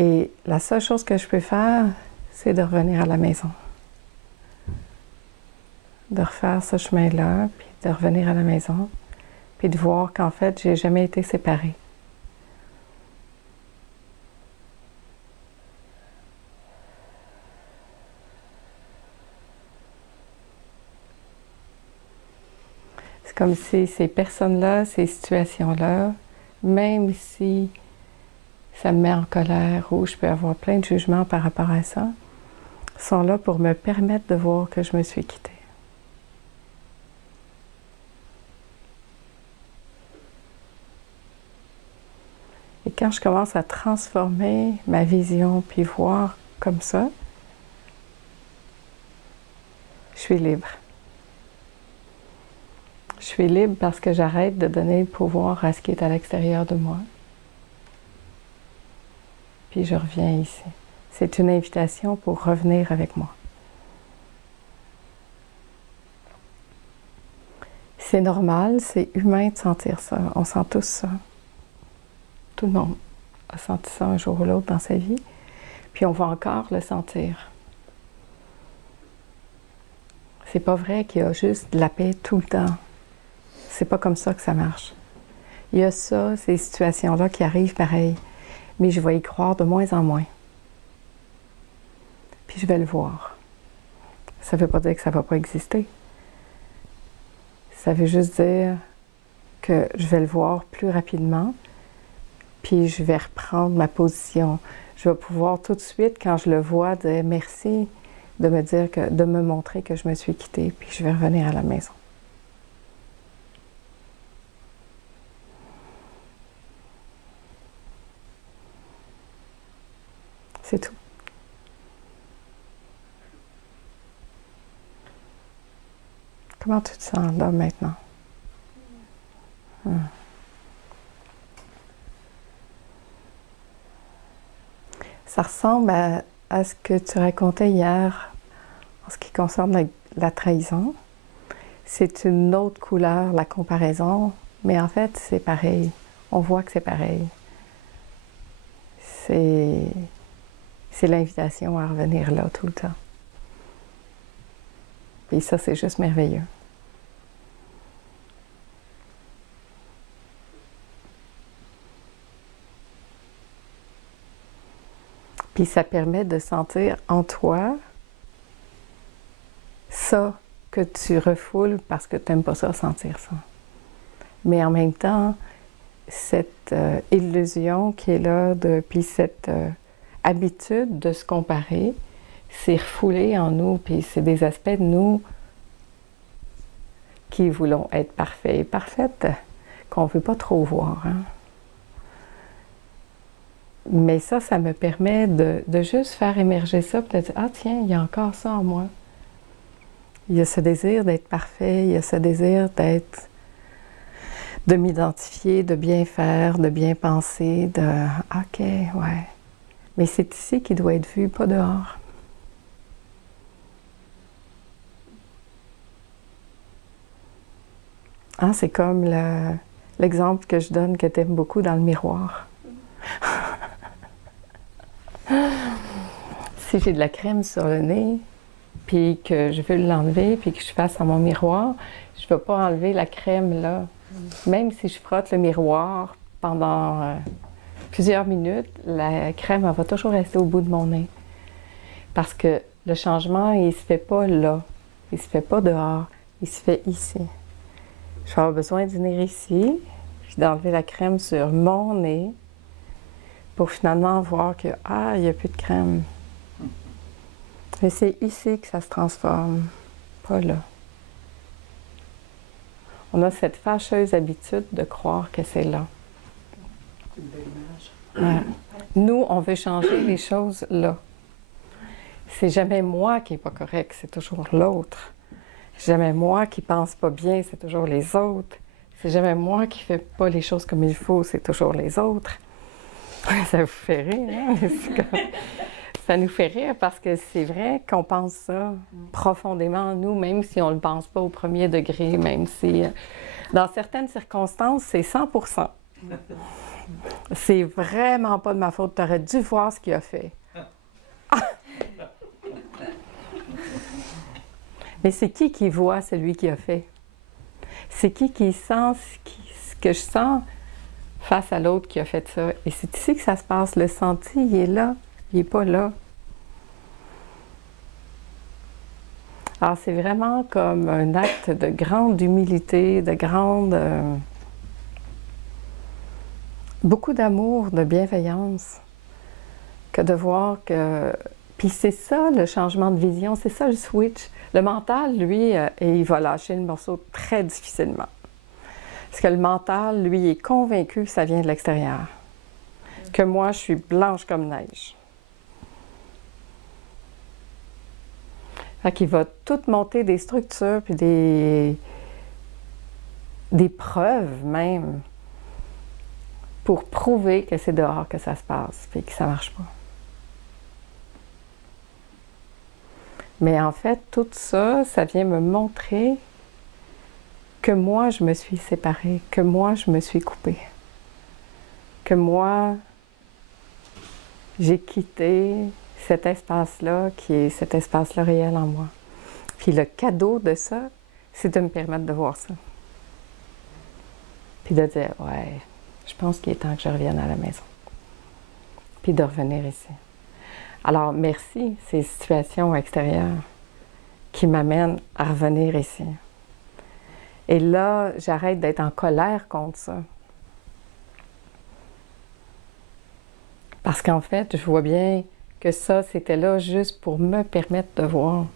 Et la seule chose que je peux faire, c'est de revenir à la maison. De refaire ce chemin-là, puis de revenir à la maison, puis de voir qu'en fait, j'ai jamais été séparée. C'est comme si ces personnes-là, ces situations-là, même si ça me met en colère ou je peux avoir plein de jugements par rapport à ça, sont là pour me permettre de voir que je me suis quittée. Et quand je commence à transformer ma vision puis voir comme ça, je suis libre. Je suis libre parce que j'arrête de donner le pouvoir à ce qui est à l'extérieur de moi. Puis je reviens ici. C'est une invitation pour revenir avec moi. C'est normal, c'est humain de sentir ça. On sent tous ça. Tout le monde a senti ça un jour ou l'autre dans sa vie. Puis on va encore le sentir. C'est pas vrai qu'il y a juste de la paix tout le temps. C'est pas comme ça que ça marche. Il y a ça, ces situations-là qui arrivent pareil. Mais je vais y croire de moins en moins. Puis je vais le voir. Ça ne veut pas dire que ça ne va pas exister. Ça veut juste dire que je vais le voir plus rapidement, puis je vais reprendre ma position. Je vais pouvoir tout de suite, quand je le vois, dire merci, de me dire que, de me montrer que je me suis quittée, puis je vais revenir à la maison. C'est tout. Comment tu te sens là maintenant? Ça ressemble à ce que tu racontais hier en ce qui concerne la trahison. C'est une autre couleur, la comparaison, mais en fait, c'est pareil. On voit que c'est pareil. C'est l'invitation à revenir là tout le temps. Et ça, c'est juste merveilleux. Puis ça permet de sentir en toi ça que tu refoules parce que tu n'aimes pas ça, sentir ça. Mais en même temps, cette illusion qui est là, puis cette habitude de se comparer, c'est refoulé en nous, puis c'est des aspects de nous qui voulons être parfaits et parfaites, qu'on ne veut pas trop voir. Hein? Mais ça me permet de juste faire émerger ça, puis de dire « Ah tiens, il y a encore ça en moi. » Il y a ce désir d'être parfait, il y a ce désir de m'identifier, de bien faire, de bien penser, de « OK, ouais. » Mais c'est ici qu'il doit être vu, pas dehors. Hein, c'est comme l'exemple que je donne, que tu aimes beaucoup dans le miroir. Si j'ai de la crème sur le nez, puis que je veux l'enlever, puis que je fasse à mon miroir, je ne vais pas enlever la crème là. Même si je frotte le miroir pendant plusieurs minutes, la crème elle va toujours rester au bout de mon nez. Parce que le changement, il ne se fait pas là. Il ne se fait pas dehors. Il se fait ici. Je vais avoir besoin de venir ici, puis d'enlever la crème sur mon nez, pour finalement voir que, ah, il n'y a plus de crème. Mais c'est ici que ça se transforme, pas là. On a cette fâcheuse habitude de croire que c'est là. C'est une belle image. Ouais. Nous, on veut changer les choses là. C'est jamais moi qui n'est pas correct, c'est toujours l'autre. C'est jamais moi qui pense pas bien, c'est toujours les autres. C'est jamais moi qui fais pas les choses comme il faut, c'est toujours les autres. Ça vous fait rire, hein? Ça nous fait rire parce que c'est vrai qu'on pense ça profondément en nous, même si on ne le pense pas au premier degré, même si dans certaines circonstances, c'est 100%. C'est vraiment pas de ma faute. Tu aurais dû voir ce qu'il a fait. Mais c'est qui voit celui qui a fait? C'est qui sent ce que je sens face à l'autre qui a fait ça? Et c'est ici que ça se passe. Le senti, il est là, il n'est pas là. Alors, c'est vraiment comme un acte de grande humilité, de grande... beaucoup d'amour, de bienveillance, que de voir que... Puis c'est ça, le changement de vision, c'est ça le switch. Le mental, lui, il va lâcher le morceau très difficilement. Parce que le mental, lui, est convaincu que ça vient de l'extérieur. Que moi, je suis blanche comme neige. Fait qu'il va tout monter des structures, puis des preuves même, pour prouver que c'est dehors que ça se passe, puis que ça ne marche pas. Mais en fait, tout ça, ça vient me montrer que moi, je me suis séparée, que moi, je me suis coupée, que moi, j'ai quitté cet espace-là, qui est cet espace-là réel en moi. Puis le cadeau de ça, c'est de me permettre de voir ça. Puis de dire, ouais, je pense qu'il est temps que je revienne à la maison. Puis de revenir ici. Alors, merci ces situations extérieures qui m'amènent à revenir ici. Et là, j'arrête d'être en colère contre ça. Parce qu'en fait, je vois bien que ça, c'était là juste pour me permettre de voir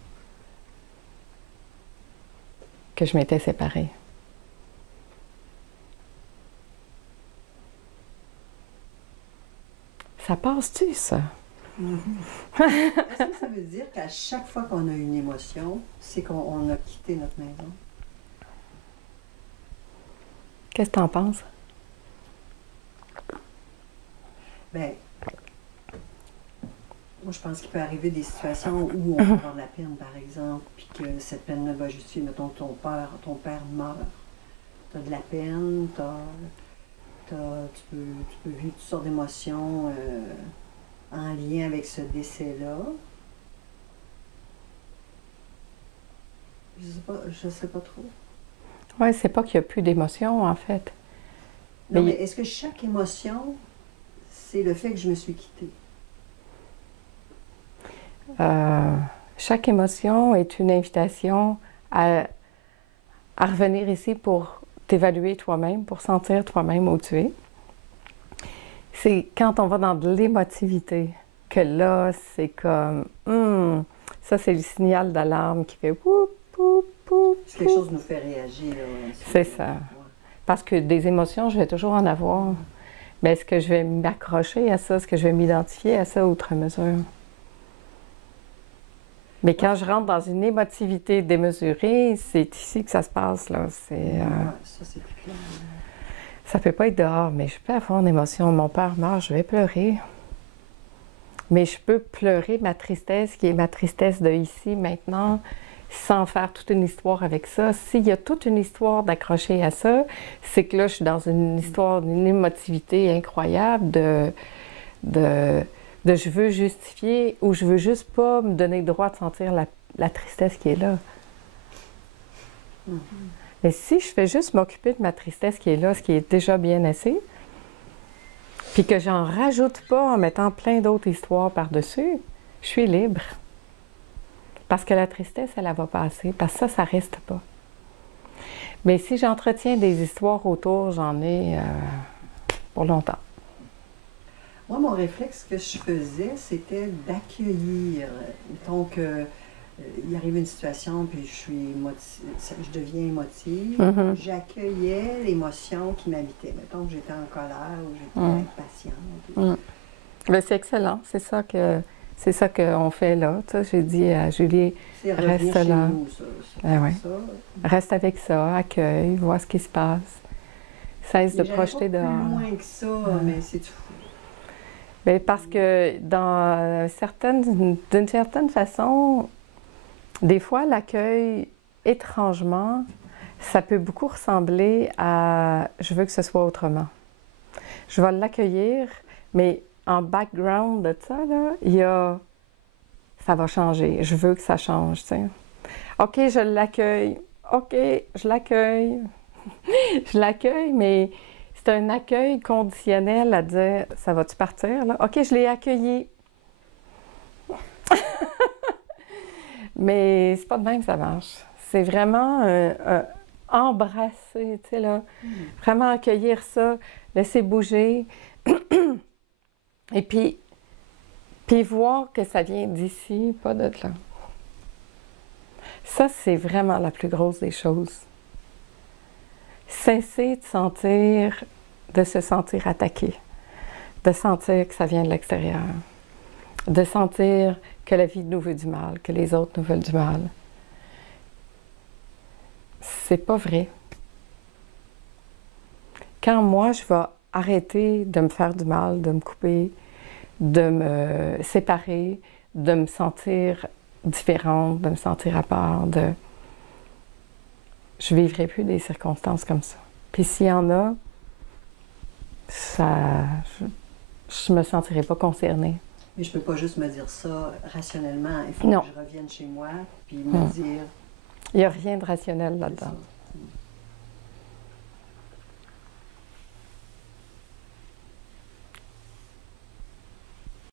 que je m'étais séparée. Ça passe-tu, ça? Est-ce que ça veut dire qu'à chaque fois qu'on a une émotion, c'est qu'on a quitté notre maison? Qu'est-ce que tu en penses? Bien, moi, je pense qu'il peut arriver des situations où on peut avoir de la peine, par exemple, puis que cette peine-là va justifier, mettons, ton père meurt. Tu as de la peine, tu peux vivre toutes sortes d'émotions en lien avec ce décès-là. Je sais pas trop. Oui, c'est pas qu'il n'y a plus d'émotion, en fait. Non, mais est-ce que chaque émotion, c'est le fait que je me suis quittée? Chaque émotion est une invitation à revenir ici pour t'évaluer toi-même, pour sentir toi-même où tu es. C'est quand on va dans de l'émotivité que là, c'est comme... ça, c'est le signal d'alarme qui fait... Whoop, whoop, whoop, si quelque chose nous fait réagir. C'est ça. Ouais. Parce que des émotions, je vais toujours en avoir. Mais est-ce que je vais m'accrocher à ça? Est-ce que je vais m'identifier à ça outre mesure? Mais quand je rentre dans une émotivité démesurée, c'est ici que ça se passe, là. Ça, c'est plus clair. Ça peut pas être dehors, mais je peux avoir une émotion. Mon père meurt, je vais pleurer. Mais je peux pleurer ma tristesse, qui est ma tristesse de ici, maintenant, sans faire toute une histoire avec ça. S'il y a toute une histoire d'accrocher à ça, c'est que là, je suis dans une histoire d'une émotivité incroyable de je veux justifier ou je veux juste pas me donner le droit de sentir la tristesse qui est là. Mais si je fais juste m'occuper de ma tristesse qui est là, ce qui est déjà bien assez, puis que j'en rajoute pas en mettant plein d'autres histoires par-dessus, je suis libre. Parce que la tristesse, elle va passer, parce que ça reste pas. Mais si j'entretiens des histoires autour, j'en ai pour longtemps. Moi, mon réflexe que je faisais, c'était d'accueillir. Donc, il arrive une situation, puis je deviens émotive. J'accueillais l'émotion qui m'habitait. Mettons que j'étais en colère ou j'étais impatiente. Mais c'est excellent. C'est ça qu'on fait là. J'ai dit à Julie, reste là. Nous, ça. Reste avec ça, accueille, vois ce qui se passe. Cesse de projeter dehors. Plus loin que ça, mais c'est tout. Bien, parce que d'une certaine façon, des fois, l'accueil, étrangement, ça peut beaucoup ressembler à « je veux que ce soit autrement ». je vais l'accueillir, mais en background de ça, là, il y a... Ça va changer. Je veux que ça change, tu sais. OK, je l'accueille. OK, je l'accueille. Je l'accueille, mais c'est un accueil conditionnel à dire, ça va-tu partir, là? OK, je l'ai accueilli. Mais c'est pas de même que ça marche. C'est vraiment embrasser, tu sais, là. Vraiment accueillir ça, laisser bouger. Et puis voir que ça vient d'ici, pas de là. Ça, c'est vraiment la plus grosse des choses. Cesser de se sentir attaqué, de sentir que ça vient de l'extérieur, de sentir que la vie nous veut du mal, que les autres nous veulent du mal. C'est pas vrai. Quand moi, je vais arrêter de me faire du mal, de me couper, de me séparer, de me sentir différente, de me sentir à part, je ne vivrai plus des circonstances comme ça. Puis s'il y en a, je ne me sentirai pas concernée. Mais je ne peux pas juste me dire ça rationnellement. Il faut que je revienne chez moi puis me dire... Il n'y a rien de rationnel là-dedans.